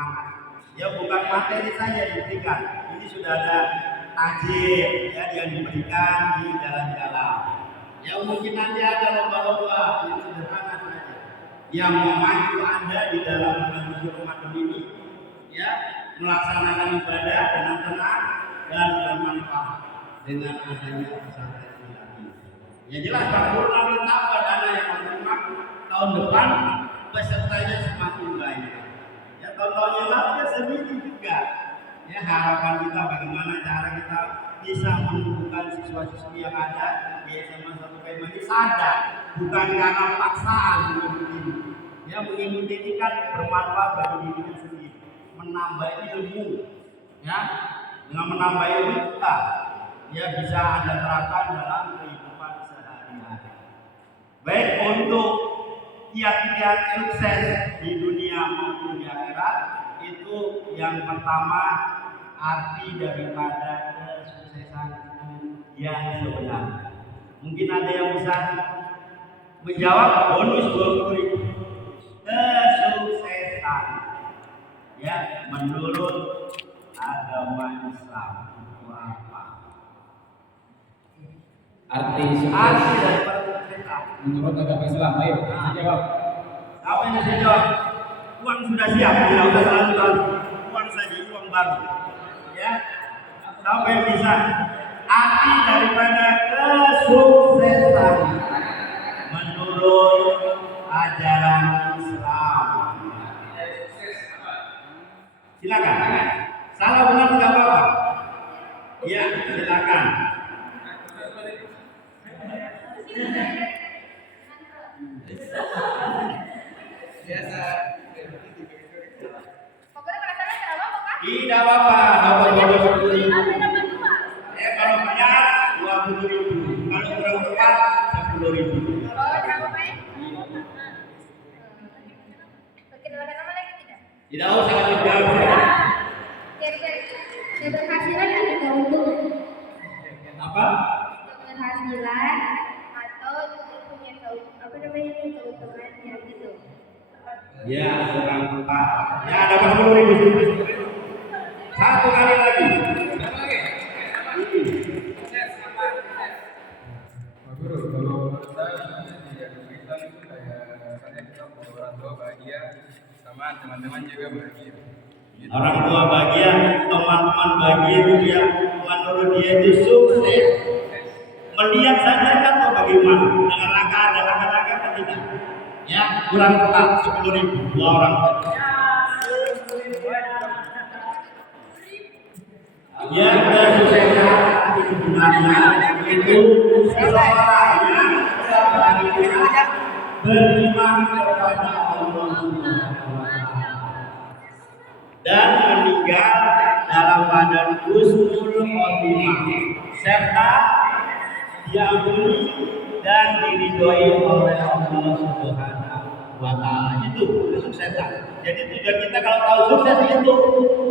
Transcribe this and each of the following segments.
semangat. Ya bukan materi saja diberikan. Ini sudah ada takjil ya yang diberikan di jalan-jalan. Ya mungkin nanti ada lomba-lomba yang sederhana saja yang memacu Anda di dalam bulan Ramadan ini ya melaksanakan ibadah dengan tenang dan bermanfaat dengan adanya pesantren ini. Ya jelas Pak Purna tambah dana yang menerima tahun depan pesertanya semakin banyak. Ya tahun-tahun yang lalu ya sendiri juga. Ya harapan kita bagaimana cara kita bisa menumbuhkan siswa-siswi yang ada di SMA 1 PMI ini sadar bukan karena paksaan mengikuti. Ya mengikuti ini kan bermanfaat bagi dirinya sendiri, menambah ilmu. Ya dengan menambah ilmu kita ya bisa Anda terapkan dalam kehidupan sehari-hari. Baik untuk kiat-kiat sukses di dunia maupun di akhirat itu yang pertama arti daripada kesuksesan itu yang sebenarnya. Mungkin ada yang bisa menjawab bonus 20.000. Kesuksesan ya menurut agama Islam itu apa? Arti sukses daripada kesuksesan menurut agama Islam. Ayo, bisa jawab. Apa yang bisa jawab? Uang sudah siap, tidak usah selalu uang saja, uang baru. Ya, siapa yang bisa? Arti daripada kesuksesan menurut ajaran Islam. Silakan. Salah benar tidak apa-apa. Ya, silakan. Biasa. Tidak apa-apa, dapat 20.000. Kalau banyak 20.000, kalau kurang tepat 10.000. Tidak usah jauh. Keberhasilan ada keuntungan. Apa? Keberhasilan atau punya keuntungan yang gitu. Ya, kurang tepat. Ya, dapat 10.000. Satu kali lagi. Pak Guru, kalau menurut saya di agama Islam itu kayak misalnya kita punya orang tua bahagia sama teman-teman juga bahagia. Gitu. Orang tua bahagia, teman-teman bahagia itu dia menurut dia itu sukses. Melihat saja kan atau bagaimana dengan langkah ada langkah-langkah kan tidak. Ya, kurang tepat 10.000 dua orang. Ya, kesuksesan sebenarnya itu seseorang yang beriman kepada Allah dan meninggal dalam badan husnul khotimah serta diampuni dan diridhoi oleh Allah Subhanahu wa taala. Itu kesuksesan. Jadi tujuan kita kalau tahu sukses itu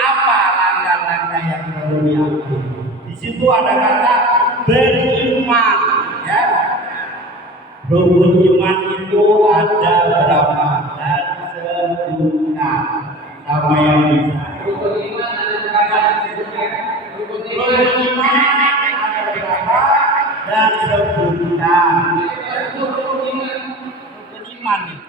apa langkah-langkah yang perlu diambil. Di situ ada kata beriman, ya. Rukun iman itu ada berapa dan sebutkan sama yang bisa. Rukun iman ada berapa? Rukun Iman ada berapa dan sebutkan. Rukun iman itu.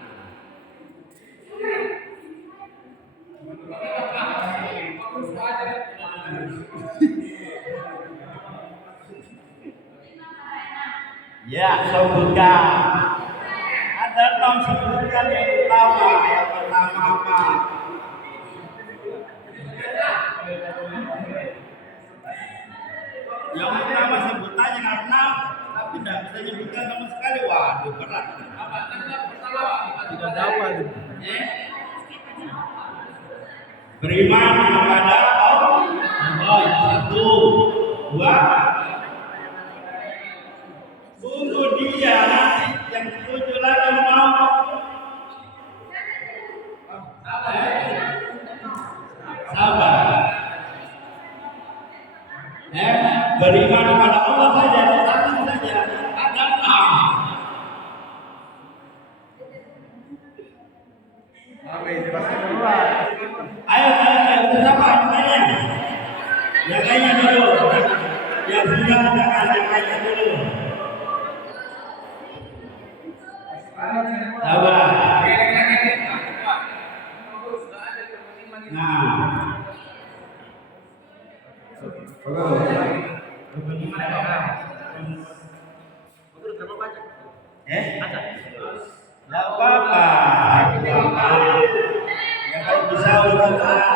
Ya, sebutkan. Ada 6 sebutkan yang utama. Yang pertama apa? Yang pertama sebutannya karena tapi tidak bisa nyebutkan sama sekali. Waduh, berat. Apa? Tidak dapat. Beriman kepada Allah. Yang satu, dua. Tunggu dia nanti yang tujuh lagi mau. Sabar. Beriman kepada Allah saja, satu saja. Ada Ayo bersama semuanya. Yang lainnya dulu. Yang sudah jangan yang lainnya dulu. Sabar. Nah. Nggak apa-apa. Ya kalau bisa usaha.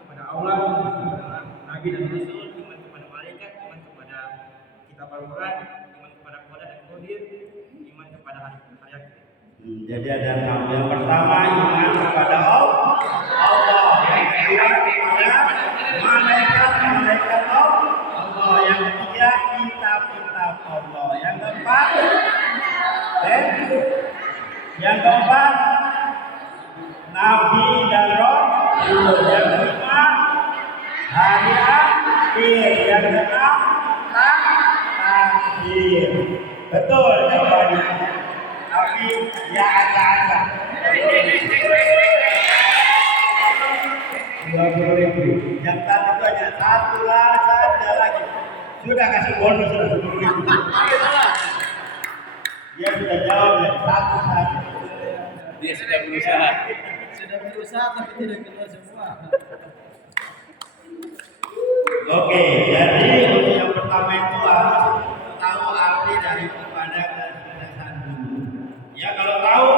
Kepada Allah, kepada Nabi dan Rasul, iman kepada malaikat, iman kepada kitab Al-Quran, iman kepada Qadar dan Qadir, iman kepada hari akhir. Jadi ada 6. Yang pertama iman kepada Allah. Yang kedua kepada malaikat Allah. Yang ketiga kitab Allah. Yang keempat Nabi dan Rasul. Yang kelima hari akhir. Yang keenam takdir. Betul jawabannya. Tapi ya ada. 20.000. Yang tadi itu hanya satu lah saja lagi. Sudah kasih bonus sudah 10.000. Dia sudah jawab ya, satu saja. Dia sudah berusaha. Sudah berusaha tapi tidak keluar semua. Oke, jadi untuk yang pertama itu harus tahu arti dari kepada kesuksesan dulu. Ya kalau tahu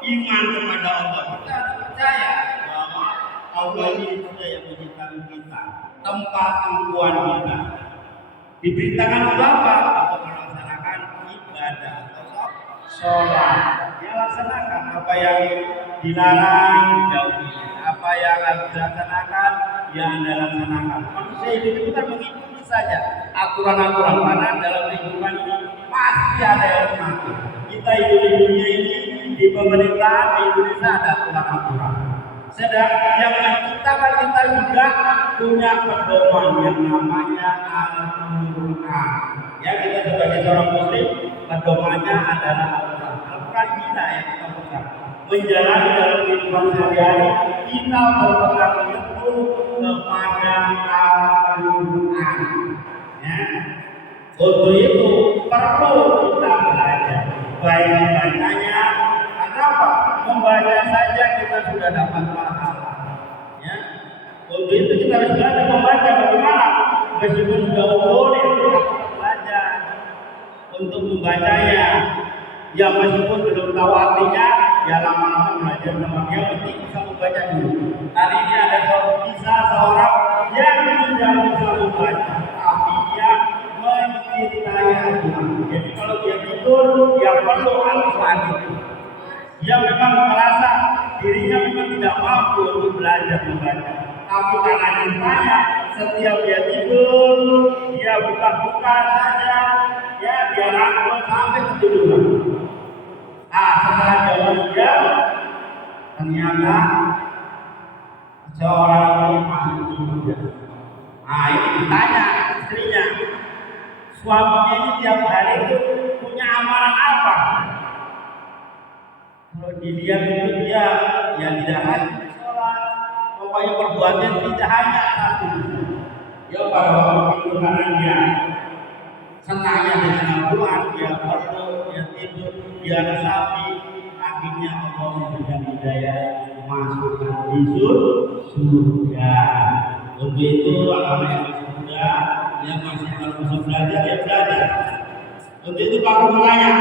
iman kepada Allah, kita harus percaya bahwa Allah ini juga yang menciptakan kita, tempat tumpuan kita. Diberitakan untuk apa? Untuk melaksanakan ibadah atau sholat. Ya laksanakan apa yang dilarang jauhi, apa yang harus dilaksanakan ya Anda laksanakan. Manusia hidup itu kan mengikuti saja aturan-aturan, karena dalam kehidupan ini pasti ada yang mengatur. Kita hidup di dunia ini, di pemerintahan di Indonesia ada aturan-aturan. Sedang yang menciptakan kita juga punya pedoman yang namanya Al-Quran. Ya kita sebagai seorang Muslim, pedomannya adalah Al-Quran. Al-Quran kita yang kita pegang. Menjalani dalam kehidupan sehari-hari, kita berpegang teguh kepada Al-Quran. Ya. Untuk itu perlu kita belajar, baik membacanya. Kenapa? Membaca saja kita sudah dapat pahala. Ya. Untuk itu kita harus belajar membaca. Bagaimana? Meskipun sudah boleh kita belajar untuk membacanya. Ya meskipun belum tahu artinya, ya lama-lama belajar sama dia, penting bisa membaca dulu. Hari ini ada seorang yang tidak bisa membaca, tapi dia mencintai Al-Quran. Jadi kalau dia tidur, dia perlu Al-Quran itu. Dia memang merasa dirinya memang tidak mampu untuk belajar membaca. Tapi karena cintanya, setiap dia tidur, dia buka-buka saja, ya dia rangkul sampai ketiduran. Setelah jam, ternyata seorang ini masuk surga. Ini ditanya istrinya, suaminya ini tiap hari itu punya amalan apa? Kalau dilihat itu dia ya tidak hanya sholat, pokoknya perbuatan tidak hanya satu. Ya pada waktu itu karena dia senangnya dengan Al-Quran, dia perlu, dia tidur, dia resapi, akhirnya Allah memberikan hidayah masukkan di surga. Untuk itu anak yang masih muda, yang masih harus belajar, ya belajar. Untuk itu Pak Guru bertanya,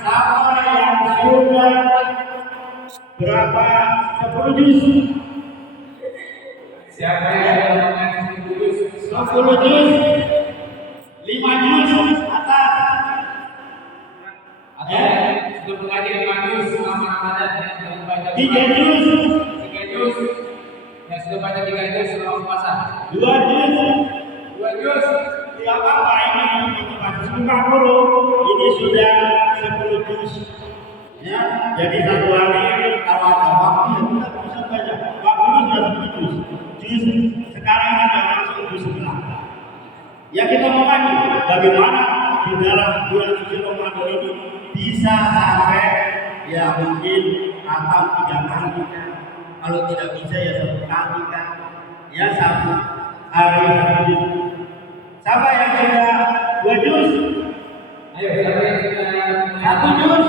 siapa yang sudah berapa 10 juz? Siapa yang melakukan 10 juz? 10 juz, 5 juz atas. Sudah mengaji 5 juz selama Ramadan dan sudah membaca 3 juz, 3 juz. Yang sudah baca 3 juz selama puasa. 2 juz. 2 juz. Tidak apa-apa, ini motivasi Pak Guru. Ini sudah 10 juz. Ya, jadi satu hari kalau ada waktu kita bisa baca. Pak Guru sudah 10 juz. Juz sekarang ini sudah masuk juz 11. Ya kita mau kaji bagaimana di dalam bulan suci Ramadan ini bisa sampai ya mungkin khatam 3 kali kan. Kalau tidak bisa ya 1 kali kan. Ya 1 hari 1 juz. Siapa yang sudah 2 juz? Ayo, siapa yang sudah 1 juz.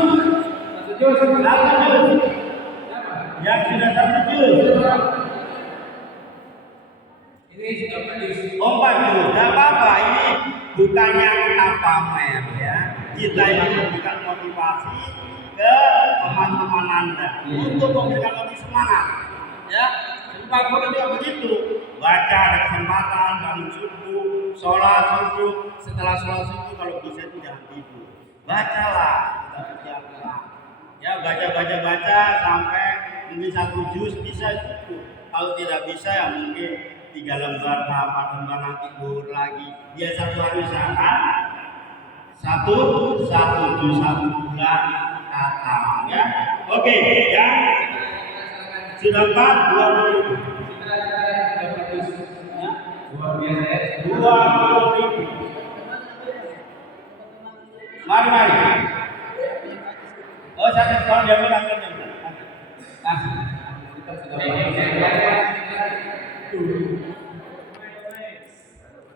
1 juz? 1 juz. Siapa? Yang sudah 1 juz. Ini sudah 4 juz. 4 juz. Tidak apa-apa, ini bukannya kita pamer ya. Kita ini memberikan motivasi ke teman-teman Anda untuk memberikan lebih semangat. Ya, sumpah Quran juga begitu. Baca ada kesempatan bangun subuh, sholat subuh, setelah sholat subuh kalau bisa itu jangan tidur. Bacalah, kita baca Al-Quran. Ya, baca sampai mungkin 1 juz bisa cukup. Kalau tidak bisa ya mungkin 3 lembar, 4 lembar nanti tidur lagi. Dia 1 hari usahakan 1 juz 1 bulan khatam ya. Oke, ya. Sudah 4, 20. Luar biasa ya. 20.000. Mari. Oh, saya sekarang dia bilang kan. Kita sudah